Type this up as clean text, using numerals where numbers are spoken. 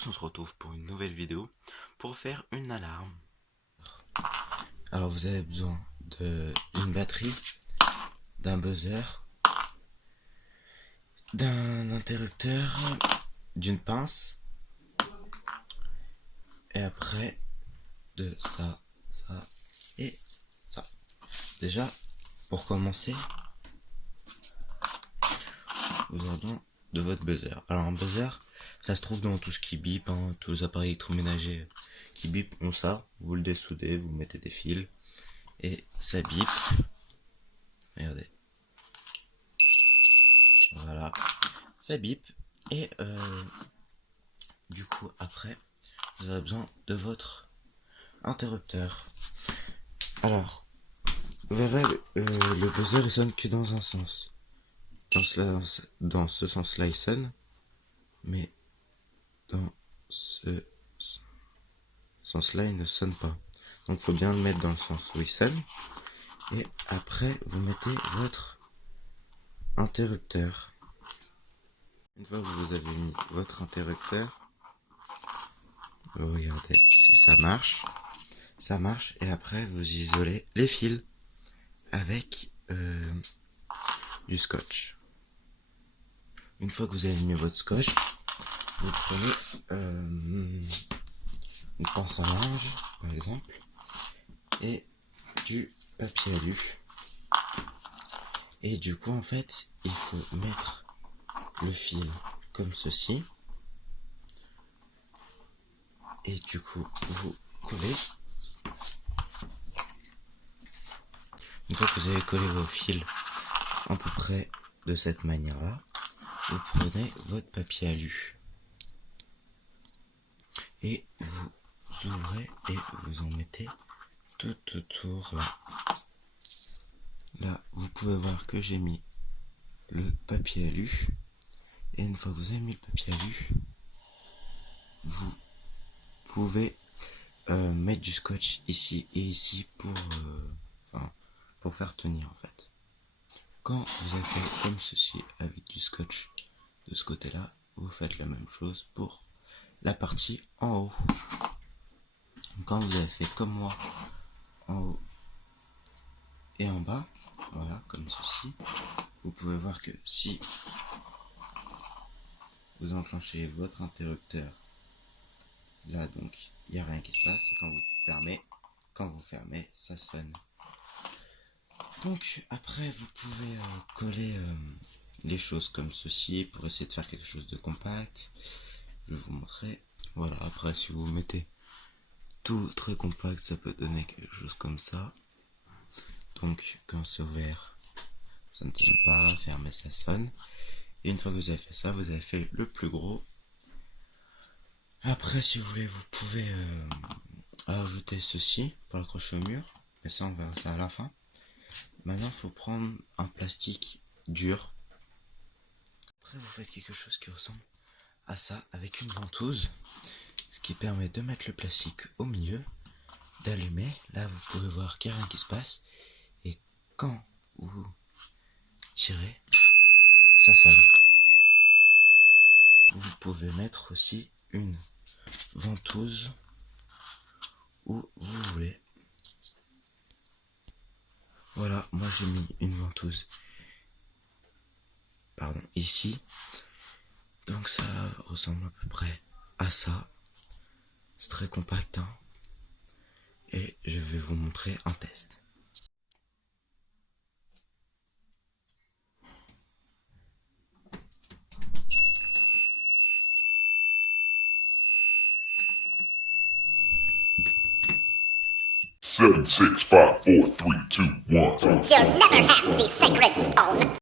tous, on se retrouve pour une nouvelle vidéo pour faire une alarme. Alors vous avez besoin d'une batterie, d'un buzzer, d'un interrupteur, d'une pince et après de ça et ça. Déjà pour commencer, vous avez besoin de votre buzzer. Alors un buzzer, ça se trouve dans tout ce qui bip, hein, tous les appareils électroménagers qui bip ont ça. Vous le dessoudez, vous mettez des fils et ça bip. Regardez. Voilà, ça bip et du coup après vous avez besoin de votre interrupteur. Alors vous verrez le buzzer il sonne que dans un sens. Dans ce sens-là il sonne, mais dans ce sens-là il ne sonne pas. Donc il faut bien le mettre dans le sens où il sonne. Et après vous mettez votre interrupteur. Une fois que vous avez mis votre interrupteur, regardez si ça marche et après vous isolez les fils avec du scotch. Une fois que vous avez mis votre scotch, vous prenez une pince à linge par exemple et du papier alu. Et du coup en fait il faut mettre le fil comme ceci et du coup vous collez. Une fois que vous avez collé vos fils à peu près de cette manière là, vous prenez votre papier alu et vous ouvrez et vous en mettez tout autour là. Là vous pouvez voir que j'ai mis le papier alu. Et une fois que vous avez mis le papier alu, vous pouvez mettre du scotch ici et ici pour faire tenir en fait. Quand vous avez fait comme ceci avec du scotch de ce côté là, vous faites la même chose pour la partie en haut. Quand vous avez fait comme moi en haut et en bas, voilà comme ceci, vous pouvez voir que si vous enclenchez votre interrupteur là, donc il n'y a rien qui se passe. Et quand vous fermez ça sonne. Donc après vous pouvez coller les choses comme ceci pour essayer de faire quelque chose de compact. Je vais vous montrer. Voilà, après si vous mettez tout très compact ça peut donner quelque chose comme ça. Donc quand c'est ouvert ça ne sonne pas, fermé ça sonne. Et une fois que vous avez fait ça, vous avez fait le plus gros. Après si vous voulez vous pouvez ajouter ceci pour l'accrocher au mur, mais ça on verra ça à la fin. Maintenant il faut prendre un plastique dur. Après vous faites quelque chose qui ressemble à ça avec une ventouse, ce qui permet de mettre le plastique au milieu, d'allumer. Là vous pouvez voir qu'il n'y a rien qui se passe et quand vous tirez ça sonne. Vous pouvez mettre aussi une ventouse où vous voulez. Voilà, moi j'ai mis une ventouse ici, donc ça ressemble à peu près à ça. C'est très compact hein. Et je vais vous montrer un test. Seven, 6, 5, 4, 3, 2, 1. You'll never have the sacred stone.